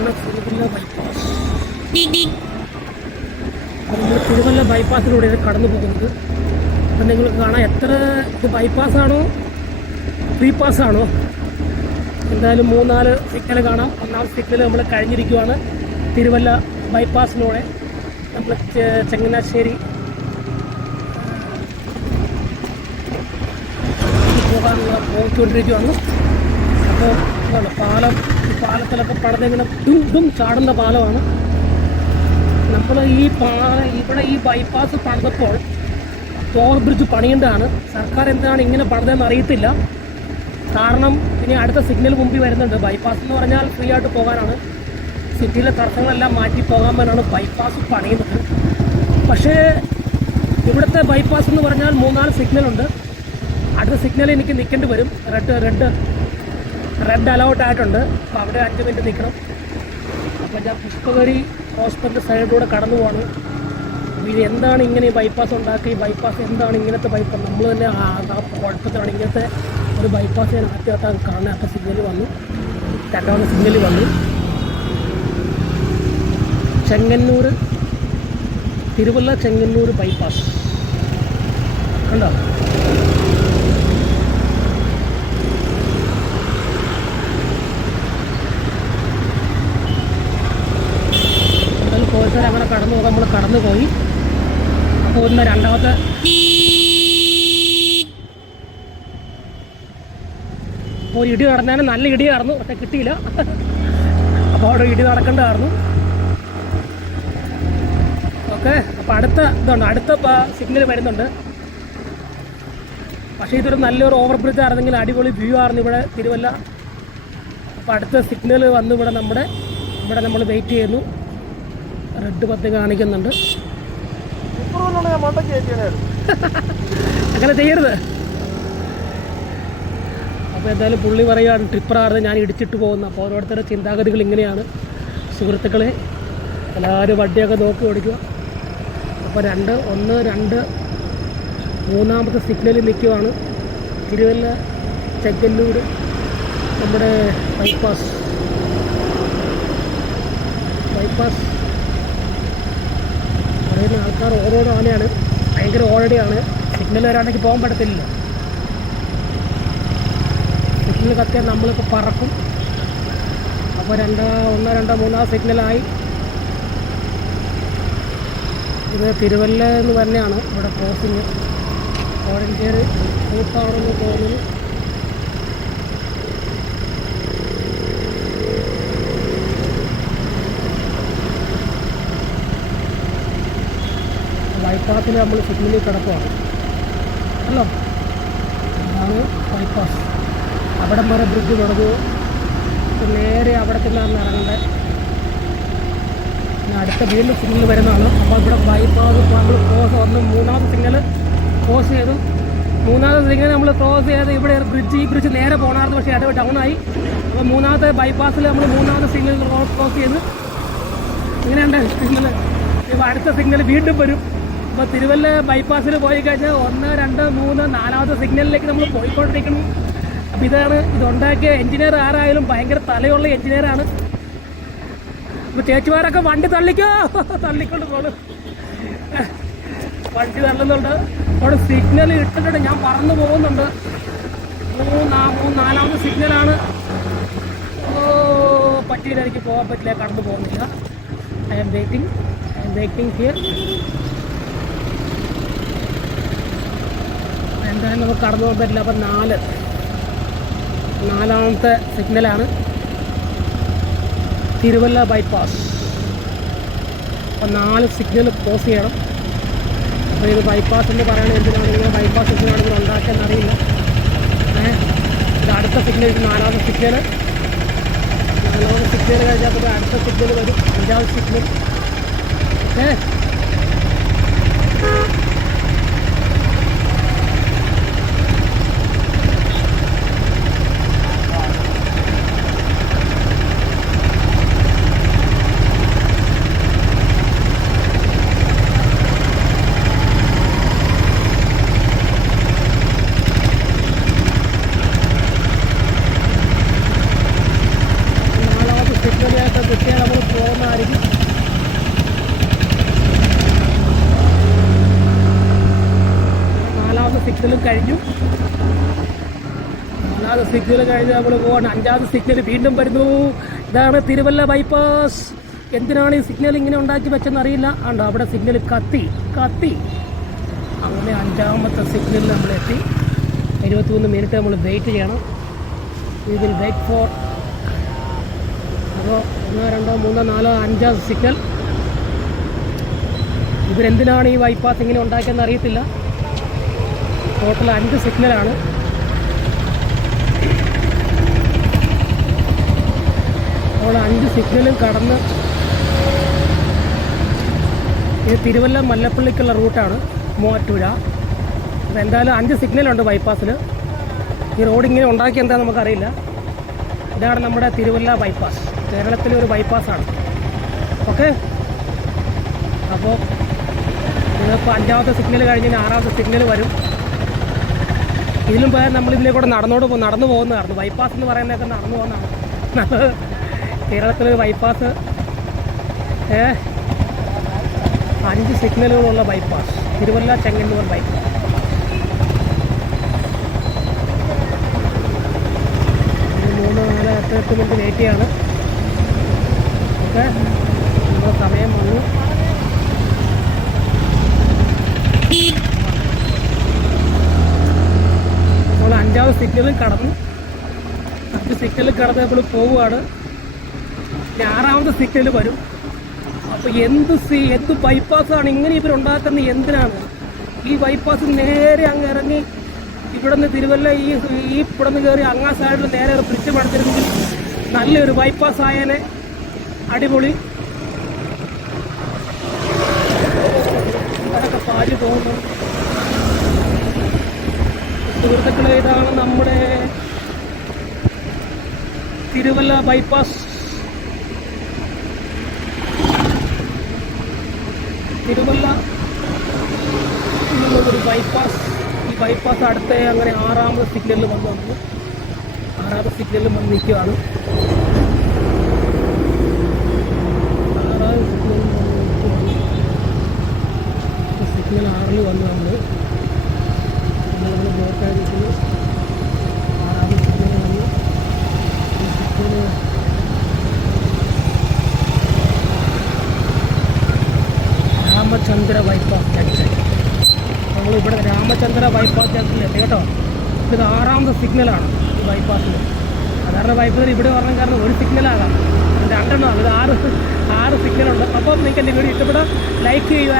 ഇതാണ് തിരുവല്ല ബൈപ്പാസ്. നമ്മൾ തിരുവല്ല ബൈപ്പാസിലൂടെയാണ് കടന്നു പോകുന്നത്. അപ്പം നിങ്ങൾക്ക് കാണാം എത്ര ഇത് ബൈപ്പാസാണോ ഫ്രീ പാസ്സാണോ. എന്തായാലും 3-4 സിഗ്നൽ കാണാം. ഒന്നാമത്തെ സിഗ്നൽ നമ്മൾ കഴിഞ്ഞിരിക്കുവാണ്. തിരുവല്ല ബൈപ്പാസിലൂടെ നമ്മൾ ചങ്ങനാശ്ശേരി പോയിക്കൊണ്ടിരിക്കുകയാണ്. അപ്പോൾ എന്താണ് പാലത്തിലൊക്കെ പടന്നിങ്ങനെ ഡും ചാടുന്ന പാലമാണ്. നമ്മൾ ഇവിടെ ഈ ബൈപ്പാസ് പണിതപ്പോൾ ഓവർ ബ്രിഡ്ജ് പണിയേണ്ടതാണ്. സർക്കാർ എന്താണ് ഇങ്ങനെ പണിതെന്ന് അറിയത്തില്ല. കാരണം ഇനി അടുത്ത സിഗ്നൽ മുമ്പിൽ വരുന്നുണ്ട്. ബൈപ്പാസ് എന്ന് പറഞ്ഞാൽ ഫ്രീ ആയിട്ട് പോകാനാണ്. സിറ്റിയിലെ തടസ്സങ്ങളെല്ലാം മാറ്റി പോകാൻ വേണ്ടിയാണ് ബൈപ്പാസ് പണിയുന്നത്. പക്ഷേ ഇവിടുത്തെ ബൈപ്പാസ് എന്ന് പറഞ്ഞാൽ 3-4 സിഗ്നലുണ്ട്. അടുത്ത സിഗ്നൽ എനിക്ക് നിൽക്കേണ്ടി വരും. റെഡ് അലൗട്ട് ആയിട്ടുണ്ട്. അപ്പോൾ അവിടെ 5 മിനിറ്റ് നിൽക്കണം. അപ്പോൾ ഞാൻ പുഷ്പഗിരി ഹോസ്പിറ്റൽ സൈഡിലൂടെ കടന്നു പോവാണ്. ഇത് എന്താണ് ഇങ്ങനെ ഈ ബൈപ്പാസ് ഉണ്ടാക്കി? ഈ ബൈപ്പാസ് എന്താണ് ഇങ്ങനത്തെ ബൈപ്പാസ്? നമ്മൾ തന്നെ കുഴപ്പത്തിലാണ് ഇങ്ങനത്തെ ഒരു ബൈപ്പാസ് ഞാൻ ആദ്യമായിട്ടാണ് കാണുന്നത്. അപ്പോൾ സിഗ്നൽ വന്നു, 2ാമത്തെ സിഗ്നൽ വന്നു. ചെങ്ങന്നൂർ തിരുവല്ല ചെങ്ങന്നൂർ ബൈപ്പാസ് കണ്ടോ? പോലീസുകാർ അങ്ങനെ കടന്നു പോകാൻ നമ്മൾ കടന്നു പോയി. അപ്പോൾ 2ാമത്തെ ഒരു ഇടി നടന്നാലും നല്ല ഇടി നടന്നു. പക്ഷെ കിട്ടിയില്ല. അപ്പോൾ അവിടെ ഇടി നടക്കേണ്ടതായിരുന്നു. ഓക്കെ, അപ്പോൾ അടുത്ത സിഗ്നൽ വരുന്നുണ്ട്. പക്ഷേ ഇതൊരു നല്ലൊരു ഓവർ ബ്രിഡ്ജ് ആയിരുന്നെങ്കിൽ അടിപൊളി വ്യൂ ആയിരുന്നു ഇവിടെ തിരുവല്ല. അപ്പോൾ അടുത്ത സിഗ്നൽ വന്ന് ഇവിടെ നമ്മൾ വെയിറ്റ് ചെയ്യുന്നു. റെഡ് 10 കാണിക്കുന്നുണ്ട്. അങ്ങനെ ചെയ്യരുത്. അപ്പോൾ എന്തായാലും പുള്ളി പറയുകയാണ് ട്രിപ്പറായിരുന്നു ഞാൻ ഇടിച്ചിട്ട് പോകുന്നത്. അപ്പോൾ ഓരോരുത്തരുടെ ചിന്താഗതികൾ ഇങ്ങനെയാണ് സുഹൃത്തുക്കളെ. എല്ലാവരും വണ്ടിയൊക്കെ നോക്കി ഓടിക്കുക. അപ്പോൾ 2 3ാമത്തെ സിഗ്നലിൽ നിൽക്കുവാണ്. തിരുവല്ല ചെങ്ങന്നൂർ നമ്മുടെ ബൈപ്പാസ് പറയുന്ന ആൾക്കാർ ഓരോരോ ആനയാണ്. ഭയങ്കര ഓൾറെഡിയാണ്. സിഗ്നൽ വരാണ്ടെങ്കിൽ പോകാൻ പറ്റത്തില്ല. സിഗ്നൽ കത്തിയാൽ നമ്മളിപ്പോൾ പറക്കും. അപ്പോൾ 1, 2, 3 സിഗ്നലായി. ഇത് തിരുവല്ല എന്ന് തന്നെയാണ് ഇവിടെ ക്രോസിങ്. കോഴഞ്ചേരി കൂട്ടാണെന്ന് തോന്നുന്നു. ബൈപ്പാസിൽ നമ്മൾ സിഗ്നലിൽ കിടക്കുവാണ്. ഹലോ, അതാണ് ബൈപ്പാസ്. അവിടെ വരെ ബ്രിഡ്ജ് തുടങ്ങും. നേരെ അവിടെ ചെന്നാണ് ഇറങ്ങേണ്ടത്. അടുത്ത വീണ്ടും സിഗ്നൽ വരുന്നതാണ്. അപ്പോൾ ഇവിടെ ബൈപ്പാസ് നമ്മൾ ക്രോസ് വന്ന് 3ാമത്തെ സിഗ്നൽ ക്രോസ് ചെയ്തു. 3ാമത്തെ സിഗ്നൽ നമ്മൾ ക്രോസ് ചെയ്ത് ഇവിടെ ഈ ബ്രിഡ്ജ് നേരെ പോകണമായിരുന്നു. പക്ഷേ അത് ഡൗണായി. അപ്പോൾ 3ാമത്തെ ബൈപ്പാസിൽ നമ്മൾ 3ാമത്തെ സിഗ്നൽ ക്രോസ് ചെയ്ത് ഇങ്ങനെയുണ്ട് സിഗ്നൽ. ഇപ്പോൾ അടുത്ത സിഗ്നൽ വീണ്ടും വരും. അപ്പോൾ തിരുവല്ല ബൈപ്പാസിൽ പോയി കഴിഞ്ഞാൽ 1, 2, 3, 4ാമത്തെ സിഗ്നലിലേക്ക് നമ്മൾ പോയിക്കൊണ്ടിരിക്കണം. അപ്പോൾ ഇതുണ്ടാക്കിയ എഞ്ചിനീയർ ആരായാലും ഭയങ്കര തലയുള്ള എഞ്ചിനീയറാണ്. അപ്പോൾ ചേച്ചിമാരൊക്കെ വണ്ടി തള്ളിക്കൊണ്ട് പോകും. വണ്ടി തള്ളുന്നുണ്ട്. അവിടെ സിഗ്നൽ ഇട്ടിട്ടുണ്ട്. ഞാൻ പറന്നു പോകുന്നുണ്ട്. 4ാമത്തെ സിഗ്നലാണ്. പറ്റിയില്ല, എനിക്ക് പോകാൻ പറ്റില്ല, കടന്നു പോകുന്നില്ല. I am waiting here. എന്തായാലും നമുക്ക് കടന്നു പോകാൻ പറ്റില്ല. അപ്പം 4ാമത്തെ സിഗ്നലാണ് തിരുവല്ല ബൈപ്പാസ്. അപ്പോൾ 4 സിഗ്നൽ ക്രോസ് ചെയ്യണം. അപ്പോൾ ഇത് ബൈപ്പാസ് എന്ന് പറയുന്നത് എന്തിനാണ്, നിങ്ങൾ ബൈപ്പാസ് എന്തിനാണ് ഇത് ഉണ്ടാക്കിയെന്ന് അറിയില്ല. ഇത് അടുത്ത സിഗ്നൽ, 4ാമത്തെ സിഗ്നൽ കഴിഞ്ഞപ്പോൾ അടുത്ത സിഗ്നൽ വരും, 5ാമത്തെ സിഗ്നൽ. ഓക്കെ, കിട്ടിയാൽ സിഗ്നലും കഴിഞ്ഞു. 4ാമത്തെ സിഗ്നൽ കഴിഞ്ഞ് നമ്മൾ പോകണം. 5ാമത്തെ സിഗ്നൽ വീണ്ടും വരുന്നു. ഇതാണ് തിരുവല്ല ബൈപ്പാസ്. എന്തിനാണ് ഈ സിഗ്നൽ ഇങ്ങനെ ഉണ്ടാക്കി വെച്ചെന്ന് അറിയില്ല. ആണ്ടോ അവിടെ സിഗ്നൽ കത്തി. അങ്ങനെ 5ാമത്തെ സിഗ്നലിൽ നമ്മളെത്തി. 23 മിനിറ്റ് നമ്മൾ വെയിറ്റ് ചെയ്യണം. വി വിൽ വെയിറ്റ് ഫോർ അപ്പോൾ 1 2 3 4 5 സിഗ്നൽ. ഇവരെന്തിനാണ് ഈ ബൈപ്പാസ് ഇങ്ങനെ ഉണ്ടാക്കിയെന്ന് അറിയത്തില്ല. ടോട്ടൽ 5 സിഗ്നലാണ്. അപ്പോൾ 5 സിഗ്നലും കടന്ന് ഇത് തിരുവല്ല മല്ലപ്പള്ളിക്കുള്ള റൂട്ടാണ്, മൂവാറ്റുപുഴ. അപ്പോൾ എന്തായാലും 5 സിഗ്നലുണ്ട് ബൈപ്പാസിൽ. ഈ റോഡ് ഇങ്ങനെ ഉണ്ടാക്കി എന്താണെന്ന് നമുക്കറിയില്ല. ഇതാണ് നമ്മുടെ തിരുവല്ല ബൈപ്പാസ്, കേരളത്തിലെ ഒരു ബൈപ്പാസാണ്. ഓക്കെ, അപ്പോൾ ഇതിപ്പോൾ 5ാമത്തെ സിഗ്നൽ കഴിഞ്ഞ് 6ാമത്തെ സിഗ്നൽ വരും. ഇതിലും പോയാൽ നമ്മളിതിലേ കൂടെ നടന്നു പോകുന്നതായിരുന്നു. ബൈപ്പാസ് എന്ന് പറയുന്നതൊക്കെ നടന്നു പോകുന്നതാണ്. കേരളത്തിലൊരു ബൈപ്പാസ്, 5 സിഗ്നലുകളുള്ള ബൈപ്പാസ്, തിരുവല്ല ചെങ്ങന്നൂർ ബൈപ്പാസ്. മൂന്ന് 4 8 മിനിറ്റ് വെയിറ്റ് ചെയ്യാണ്. ഓക്കെ, നമ്മുടെ സമയം വന്നു. നമ്മൾ 5ാമത്തെ സിഗ്നലും കടന്നു. 5 സിഗ്നലും കടന്ന് നമ്മൾ പോവുകയാണ്. 6ാമത്തെ സിഗ്നൽ വരും. അപ്പോൾ എന്ത് ബൈപ്പാസാണ് ഇങ്ങനെ ഇവരുണ്ടാക്കുന്നത്? എന്തിനാണ് ഈ ബൈപ്പാസ്? നേരെ അങ്ങ് ഇറങ്ങി ഇവിടെ നിന്ന് തിരുവല്ല ഈ ഇവിടെ നിന്ന് കയറി അങ്ങാ സൈഡിൽ നേരെ ബ്രിഡ്ജ് പണിതിരുന്നെങ്കിൽ നല്ലൊരു ബൈപ്പാസ് ആയേനെ. അടിപൊളി. അതൊക്കെ പാല് പോകുന്നു. സുഹൃത്തുക്കളെ, ഇതാണ് നമ്മുടെ തിരുവല്ല ബൈപ്പാസ്. തിരുവല്ല ഒരു ബൈപ്പാസ്. ഈ ബൈപ്പാസ് അടുത്ത അങ്ങനെ 6ാമത്തെ സിഗ്നലിൽ വന്നു. 6ാമത്തെ സിഗ്നലിൽ വന്ന് നിൽക്കുകയാണ്. 6ാമത്തെ സിഗ്നൽ 6ൽ വന്നു. നമ്മൾ ബ്ലോക്കായിരിക്കുന്നു. 6ാമത്തെ സിഗ്നൽ വന്നു. Signal Ramachandra bypass junction. നമ്മളിവിടെ രാമചന്ദ്ര ബൈപ്പാസ് ജംഗ്ഷനിലെത്തി കേട്ടോ. ഇത് 6ാമത്തെ സിഗ്നലാണ് ഈ ബൈപ്പാസിൽ. സാധാരണ ബൈപ്പാസിൽ ഇവിടെ പറഞ്ഞ കാരണം ഒരു സിഗ്നലാകാം, 2 എണ്ണം. ഇത് 6 സിഗ്നലുണ്ട്. അപ്പം നിങ്ങൾക്ക് എൻ്റെ വീഡിയോ ഇഷ്ടപ്പെട്ടാൽ ലൈക്ക് ചെയ്യുക.